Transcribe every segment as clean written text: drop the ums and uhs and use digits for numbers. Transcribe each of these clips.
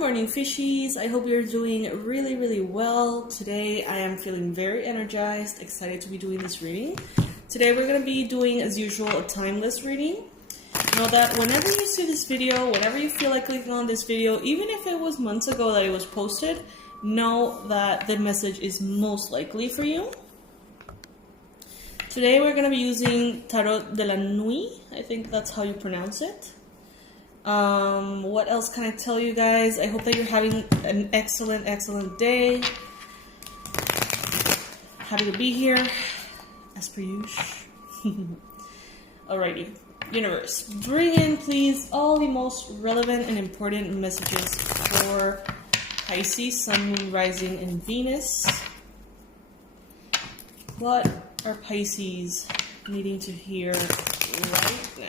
morning, fishies. I hope you're doing really well. Today I am feeling very energized, excited to be doing this reading. Today we're going to be doing, as usual, a timeless reading. Know that whenever you see this video, whenever you feel like clicking on this video, even if it was months ago that it was posted, know that the message is most likely for you. Today we're going to be using Tarot de la Nuit. I think that's how you pronounce it. What else can I tell you guys? I hope that you're having an excellent day. Happy to be here, as per usual. Alrighty, universe, bring in please all the most relevant and important messages for Pisces, Sun, Moon, Rising, and Venus. What are Pisces needing to hear right now?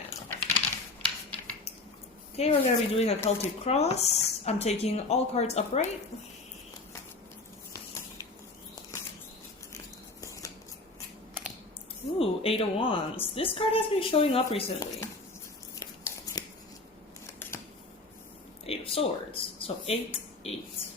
Okay, we're going to be doing a Celtic cross. I'm taking all cards upright. Ooh, 8 of Wands. This card has been showing up recently. 8 of Swords. So 8, 8.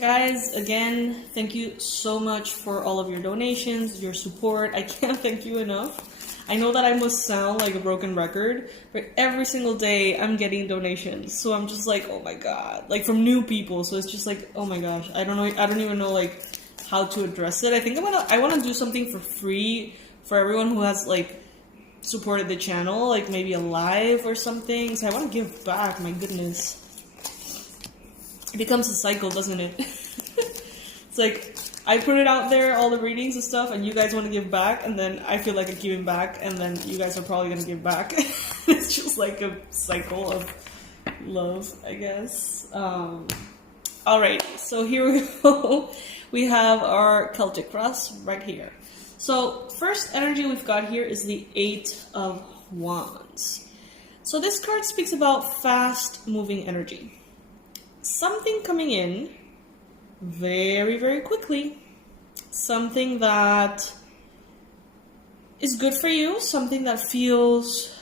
Guys, again, thank you so much for all of your donations, your support. I can't thank you enough. I know that I must sound like a broken record, but every single day I'm getting donations. So I'm just like, oh my god, like from new people. So it's just like, oh my gosh, I don't know, I don't even know like how to address it. I think I want to do something for free for everyone who has like supported the channel, like maybe a live or something. So I want to give back, my goodness. It becomes a cycle, doesn't it? It's like, I put it out there, all the readings and stuff, and you guys want to give back, and then I feel like I'm giving back, and then you guys are probably going to give back. It's just like a cycle of love, I guess. Alright, so here we go. We have our Celtic cross right here. So, first energy we've got here is the 8 of Wands. So this card speaks about fast-moving energy. Something coming in very quickly. Something that is good for you. Something that feels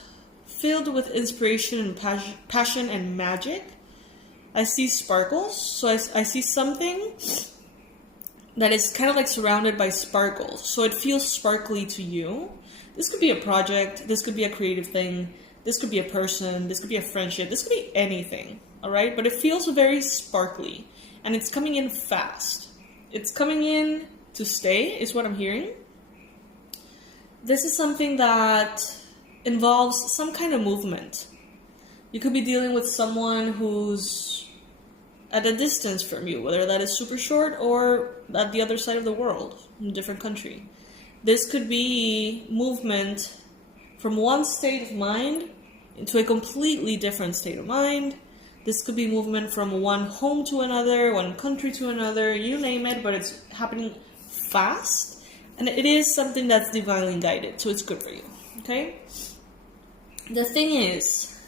filled with inspiration and passion and magic. I see sparkles. So I see something that is kind of like surrounded by sparkles. So it feels sparkly to you. This could be a project. This could be a creative thing. This could be a person. This could be a friendship. This could be anything. Alright, but it feels very sparkly, and it's coming in fast. It's coming in to stay, is what I'm hearing. This is something that involves some kind of movement. You could be dealing with someone who's at a distance from you, whether that is super short or at the other side of the world, in a different country. This could be movement from one state of mind into a completely different state of mind. This could be movement from one home to another, one country to another, you name it, but it's happening fast. And it is something that's divinely guided, so it's good for you, okay? The thing is,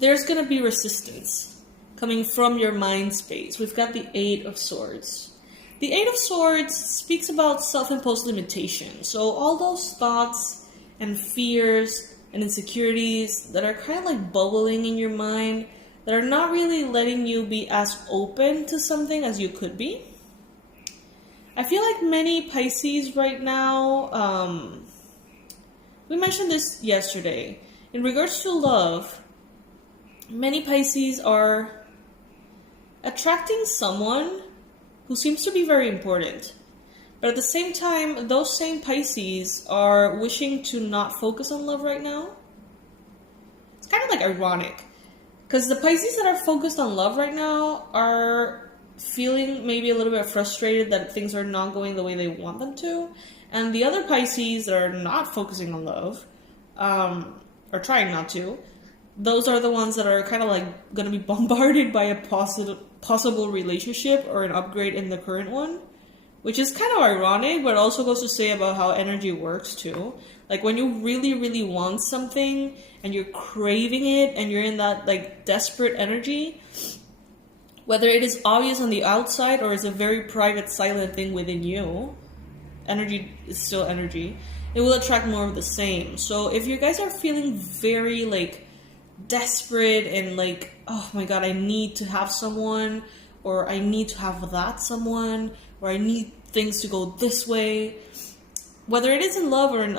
there's going to be resistance coming from your mind space. We've got the 8 of Swords. The 8 of Swords speaks about self-imposed limitation. So all those thoughts and fears and insecurities that are kind of like bubbling in your mind, that are not really letting you be as open to something as you could be. I feel like many Pisces right now, we mentioned this yesterday, in regards to love, many Pisces are attracting someone who seems to be very important. But at the same time, those same Pisces are wishing to not focus on love right now. It's kind of like ironic. Because the Pisces that are focused on love right now are feeling maybe a little bit frustrated that things are not going the way they want them to. And the other Pisces that are not focusing on love, or trying not to, those are the ones that are kind of like going to be bombarded by a possible relationship or an upgrade in the current one. which is kind of ironic, but it also goes to say about how energy works too. Like when you really, really want something and you're craving it and you're in that like desperate energy, whether it is obvious on the outside or is a very private, silent thing within you, energy is still energy. It will attract more of the same. So if you guys are feeling very like desperate and like, oh my god, I need to have someone, or I need to have that someone, or I need things to go this way, whether it is in love or in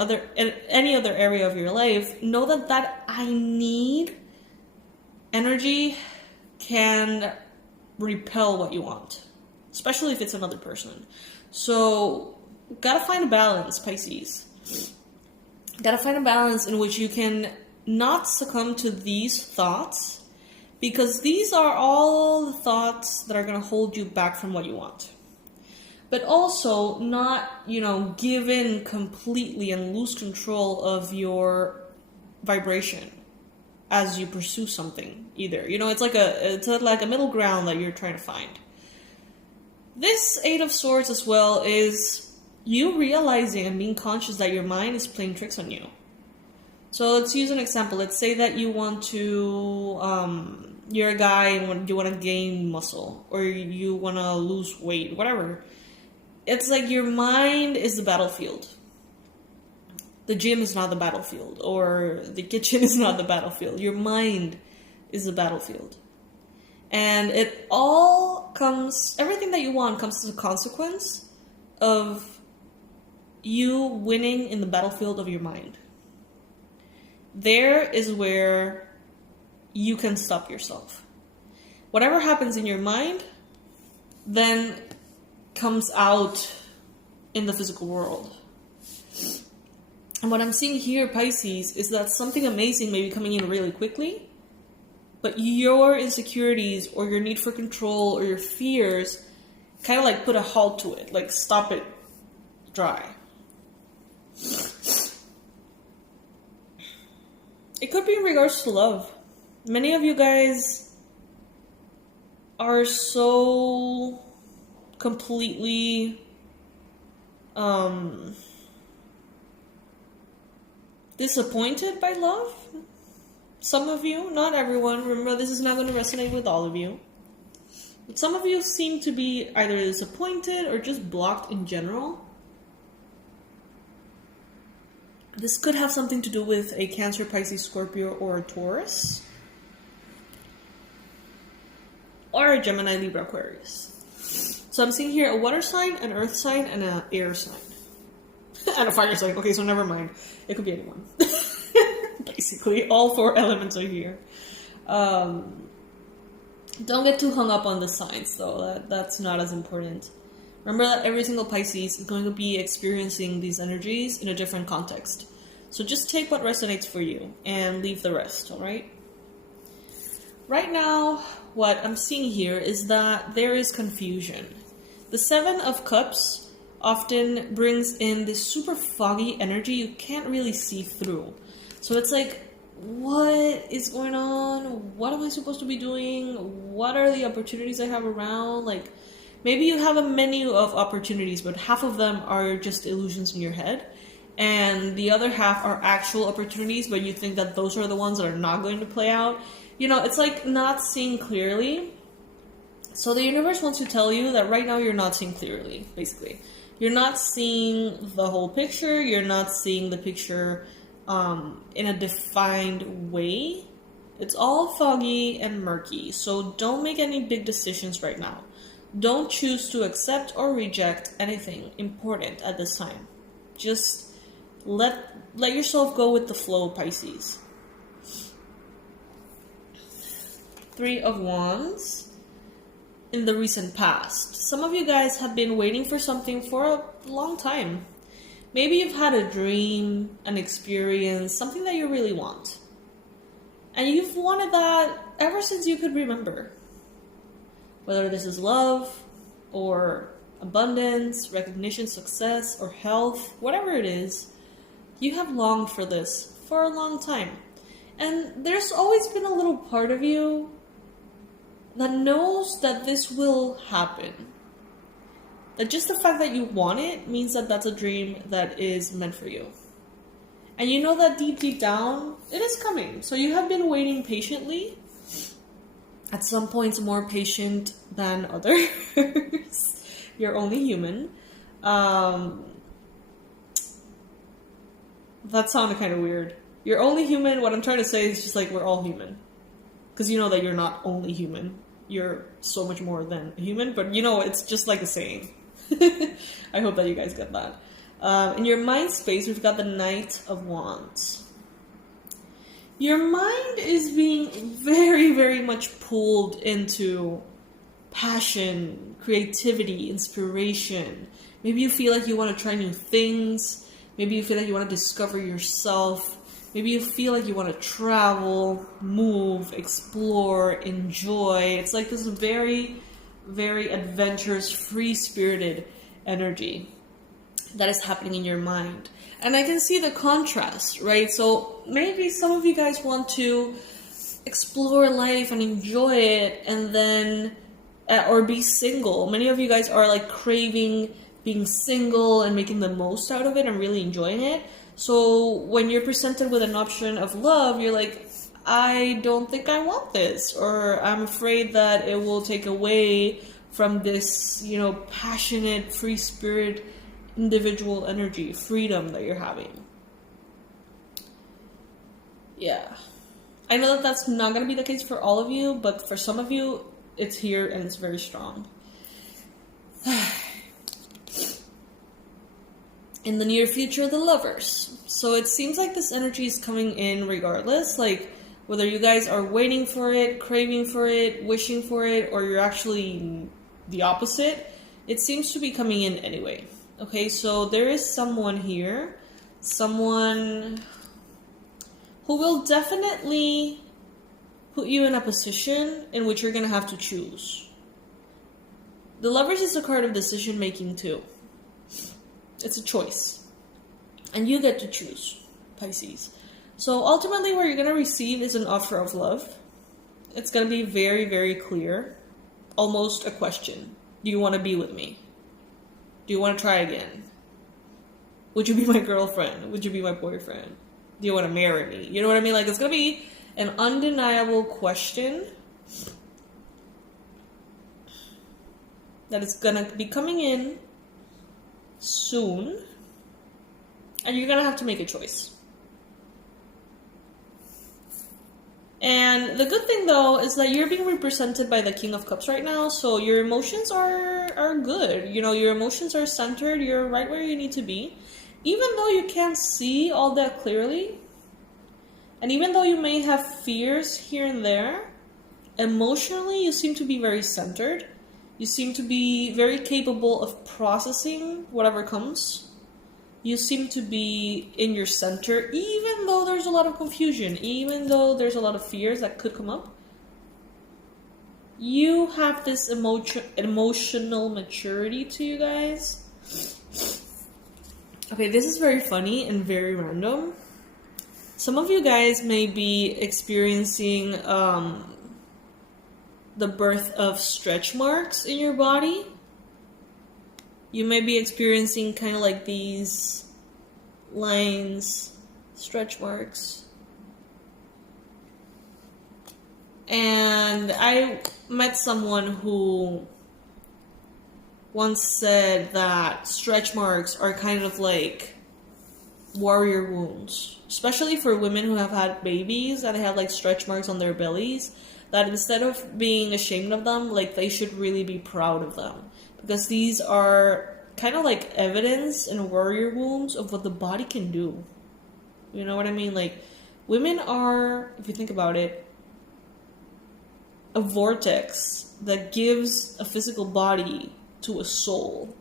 any other area of your life, know that I need energy can repel what you want, especially if it's another person. So gotta find a balance, Pisces. Gotta find a balance in which you can not succumb to these thoughts, because these are all the thoughts that are going to hold you back from what you want. But also not, give in completely and lose control of your vibration as you pursue something either. It's like a middle ground that you're trying to find. This Eight of Swords as well is you realizing and being conscious that your mind is playing tricks on you. So let's use an example. Let's say that you want to, you're a guy and you want to gain muscle, or you want to lose weight, whatever. It's like your mind is the battlefield. The gym is not the battlefield, or the kitchen is not the battlefield. Your mind is the battlefield. And everything that you want comes as a consequence of you winning in the battlefield of your mind. There is where you can stop yourself. Whatever happens in your mind then comes out in the physical world. And what I'm seeing here, Pisces, is that something amazing may be coming in really quickly, but your insecurities or your need for control or your fears kind of like put a halt to it, like stop it dry. It could be in regards to love. Many of you guys are so completely disappointed by love. Some of you, not everyone. Remember, this is not going to resonate with all of you. But some of you seem to be either disappointed or just blocked in general. This could have something to do with a Cancer, Pisces, Scorpio, or a Taurus. Or a Gemini, Libra, Aquarius. So I'm seeing here a water sign, an earth sign, and an air sign. And a fire sign. Okay, so never mind. It could be anyone. Basically, all four elements are here. Don't get too hung up on the signs, though. That's not as important. Remember that every single Pisces is going to be experiencing these energies in a different context. So just take what resonates for you and leave the rest, alright? Right now, what I'm seeing here is that there is confusion. The Seven of Cups often brings in this super foggy energy you can't really see through. So it's like, what is going on? What am I supposed to be doing? What are the opportunities I have around? Like, maybe you have a menu of opportunities, but half of them are just illusions in your head. And the other half are actual opportunities, but you think that those are the ones that are not going to play out. It's like not seeing clearly. So the universe wants to tell you that right now you're not seeing clearly, basically. You're not seeing the whole picture. You're not seeing the picture in a defined way. It's all foggy and murky. So don't make any big decisions right now. Don't choose to accept or reject anything important at this time. Just let yourself go with the flow, Pisces. Three of Wands. In the recent past, some of you guys have been waiting for something for a long time. Maybe you've had a dream, an experience, something that you really want. And you've wanted that ever since you could remember. Whether this is love, or abundance, recognition, success, or health, whatever it is, you have longed for this for a long time. And there's always been a little part of you that knows that this will happen. That just the fact that you want it means that that's a dream that is meant for you. And you know that deep down, it is coming. So you have been waiting patiently. At some points more patient than others. You're only human. That sounded kind of weird. You're only human. What I'm trying to say is just like we're all human. Because you know that you're not only human. You're so much more than a human. But you know, it's just like a saying. I hope that you guys get that. In your mind space, we've got the Knight of Wands. Your mind is being very, very much pulled into passion, creativity, inspiration. Maybe you feel like you want to try new things. Maybe you feel like you want to discover yourself. Maybe you feel like you want to travel, move, explore, enjoy. It's like this very, very adventurous, free-spirited energy that is happening in your mind. And I can see the contrast, right? So maybe some of you guys want to explore life and enjoy it, and then, or be single. Many of you guys are like craving being single and making the most out of it and really enjoying it. So when you're presented with an option of love, you're like, I don't think I want this, or I'm afraid that it will take away from this, you know, passionate, free spirit, individual energy, freedom that you're having. Yeah. I know that that's not going to be the case for all of you, but for some of you, it's here and it's very strong. In the near future, the Lovers. So it seems like this energy is coming in regardless, like whether you guys are waiting for it, craving for it, wishing for it, or you're actually the opposite, it seems to be coming in anyway. Okay, so there is someone here, someone who will definitely put you in a position in which you're going to have to choose. The Lovers is a card of decision making too. It's a choice. And you get to choose, Pisces. So ultimately what you're going to receive is an offer of love. It's going to be very, very clear. Almost a question. Do you want to be with me? Do you want to try again? Would you be my girlfriend? Would you be my boyfriend? Do you want to marry me? You know what I mean? Like, it's going to be an undeniable question that is going to be coming in soon. And you're going to have to make a choice. And the good thing, though, is that you're being represented by the King of Cups right now, so your emotions are good. You know, your emotions are centered. You're right where you need to be. Even though you can't see all that clearly, and even though you may have fears here and there, emotionally you seem to be very centered. You seem to be very capable of processing whatever comes. You seem to be in your center, even though there's a lot of confusion, even though there's a lot of fears that could come up. You have this emotional maturity to you guys. Okay, this is very funny and very random. Some of you guys may be experiencing the birth of stretch marks in your body. You may be experiencing kind of like these lines, stretch marks. And I met someone who once said that stretch marks are kind of like warrior wounds, especially for women who have had babies and they have like stretch marks on their bellies, that instead of being ashamed of them, like they should really be proud of them. Because these are kind of like evidence and warrior wounds of what the body can do. You know what I mean? Like, women are, if you think about it, a vortex that gives a physical body to a soul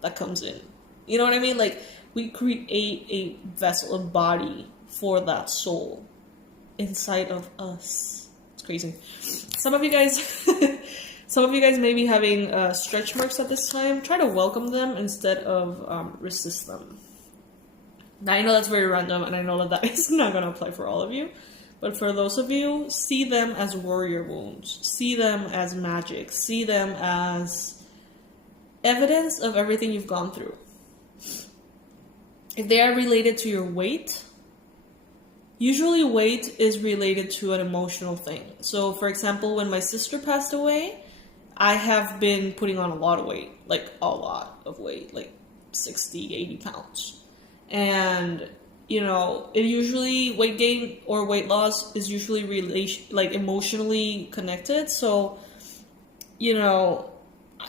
that comes in. You know what I mean? Like, we create a vessel, a body for that soul inside of us. It's crazy. Some of you guys may be having stretch marks at this time. Try to welcome them instead of resist them. Now, I know that's very random, and I know that is not going to apply for all of you. But for those of you, see them as warrior wounds. See them as magic. See them as evidence of everything you've gone through. If they are related to your weight, usually weight is related to an emotional thing. So, for example, when my sister passed away, I have been putting on a lot of weight, like a lot of weight, like 60, 80 pounds. And, you know, it usually, weight gain or weight loss is usually emotionally connected. So, you know,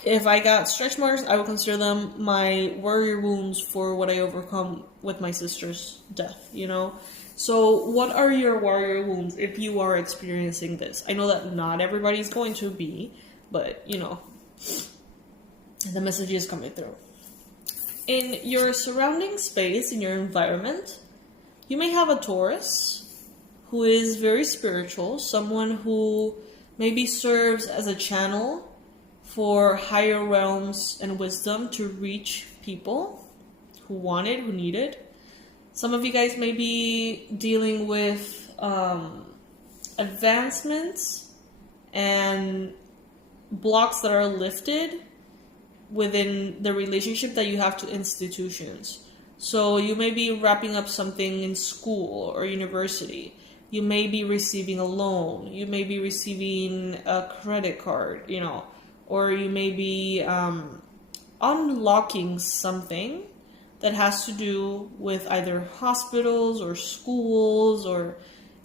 if I got stretch marks, I would consider them my warrior wounds for what I overcome with my sister's death, you know? So what are your warrior wounds if you are experiencing this? I know that not everybody's going to be, but, you know, the message is coming through. In your surrounding space, in your environment, you may have a Taurus who is very spiritual, someone who maybe serves as a channel for higher realms and wisdom to reach people who want it, who need it. Some of you guys may be dealing with advancements and blocks that are lifted within the relationship that you have to institutions. So you may be wrapping up something in school or university. You may be receiving a loan. You may be receiving a credit card, you know, or you may be unlocking something that has to do with either hospitals or schools or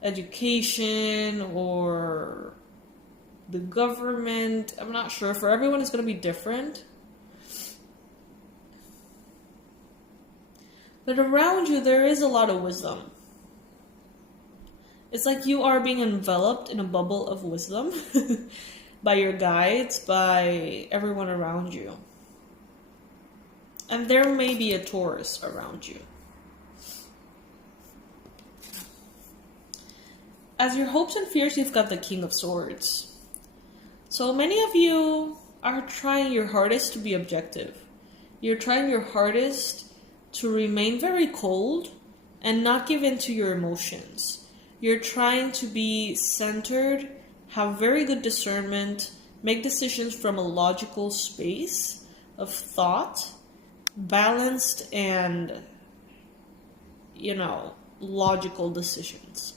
education or the government. I'm not sure. For everyone, it's going to be different. But around you, there is a lot of wisdom. It's like you are being enveloped in a bubble of wisdom by your guides, by everyone around you. And there may be a Taurus around you. As your hopes and fears, you've got the King of Swords. So many of you are trying your hardest to be objective. You're trying your hardest to remain very cold and not give in to your emotions. You're trying to be centered, have very good discernment, make decisions from a logical space of thought, balanced and, you know, logical decisions.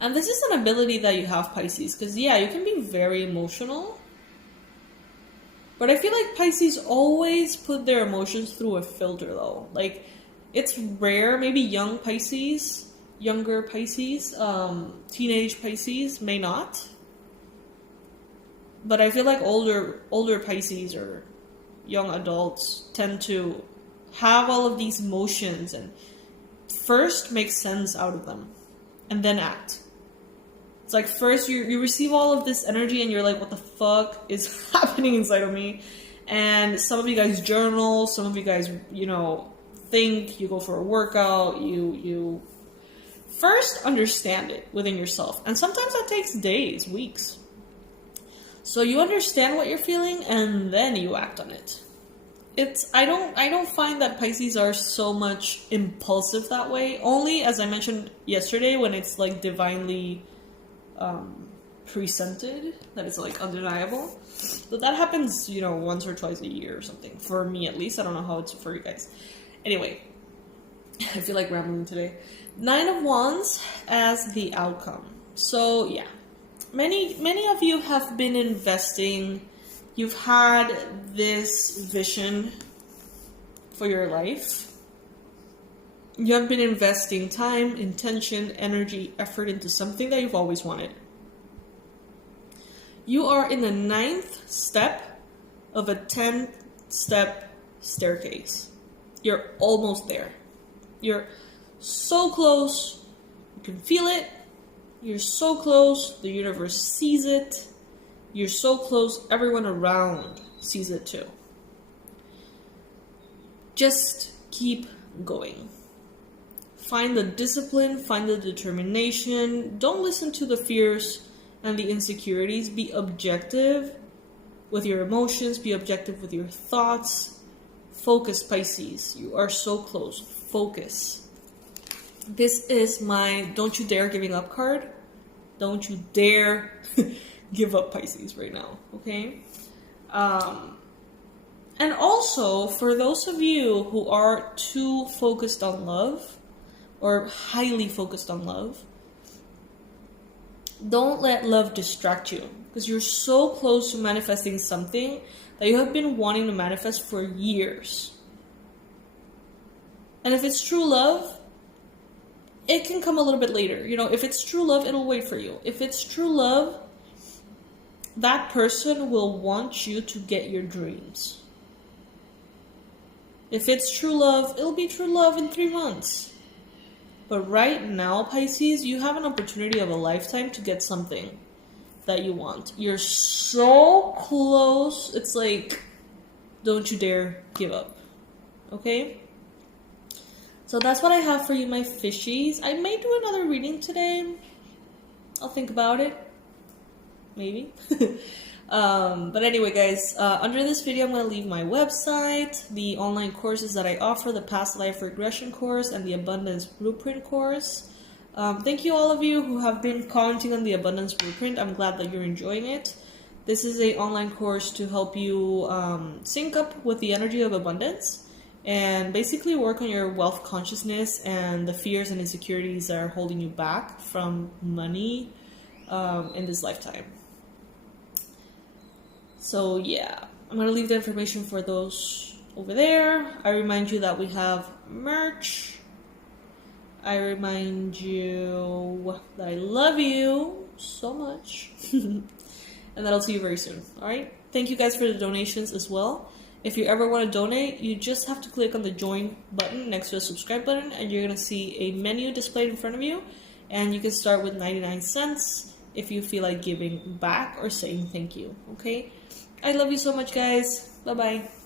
And this is an ability that you have, Pisces, because yeah, you can be very emotional. But I feel like Pisces always put their emotions through a filter though. Like, it's rare, maybe younger Pisces, teenage Pisces may not. But I feel like older Pisces or young adults tend to have all of these emotions and first make sense out of them and then act. It's like first you receive all of this energy and you're like, what the fuck is happening inside of me? And some of you guys journal, some of you guys, you know, think, you go for a workout, you first understand it within yourself. And sometimes that takes days, weeks. So you understand what you're feeling and then you act on it. I don't find that Pisces are so much impulsive that way. Only, as I mentioned yesterday, when it's like divinely presented, that it's like undeniable. But that happens, you know, once or twice a year or something. For me, at least. I don't know how it's for you guys. Anyway, I feel like rambling today. 9 of Wands as the outcome. So yeah, many of you have been investing. You've had this vision for your life. You have been investing time, intention, energy, effort into something that you've always wanted. You are in the 9th step of a 10-step staircase. You're almost there. You're so close. You can feel it. You're so close. The universe sees it. You're so close. Everyone around sees it too. Just keep going. Find the discipline, find the determination. Don't listen to the fears and the insecurities. Be objective with your emotions. Be objective with your thoughts. Focus, Pisces. You are so close. Focus. This is my don't you dare giving up card. Don't you dare give up, Pisces, right now. Okay? And also, for those of you who are too focused on love, or highly focused on love, don't let love distract you, because you're so close to manifesting something that you have been wanting to manifest for years. And if it's true love, it can come a little bit later. You know, if it's true love, it'll wait for you. If it's true love, that person will want you to get your dreams. If it's true love, it'll be true love in 3 months. But right now, Pisces, you have an opportunity of a lifetime to get something that you want. You're so close. It's like, don't you dare give up. Okay? So that's what I have for you, my fishies. I may do another reading today. I'll think about it. Maybe. But anyway, guys, under this video, I'm going to leave my website, the online courses that I offer, the Past Life Regression course, and the Abundance Blueprint course. Thank you all of you who have been commenting on the Abundance Blueprint. I'm glad that you're enjoying it. This is an online course to help you sync up with the energy of abundance and basically work on your wealth consciousness and the fears and insecurities that are holding you back from money in this lifetime. So yeah, I'm going to leave the information for those over there. I remind you that we have merch. I remind you that I love you so much. And that I'll see you very soon. Alright? Thank you guys for the donations as well. If you ever want to donate, you just have to click on the join button next to the subscribe button, and you're going to see a menu displayed in front of you. And you can start with 99 cents if you feel like giving back or saying thank you. Okay? I love you so much, guys. Bye-bye.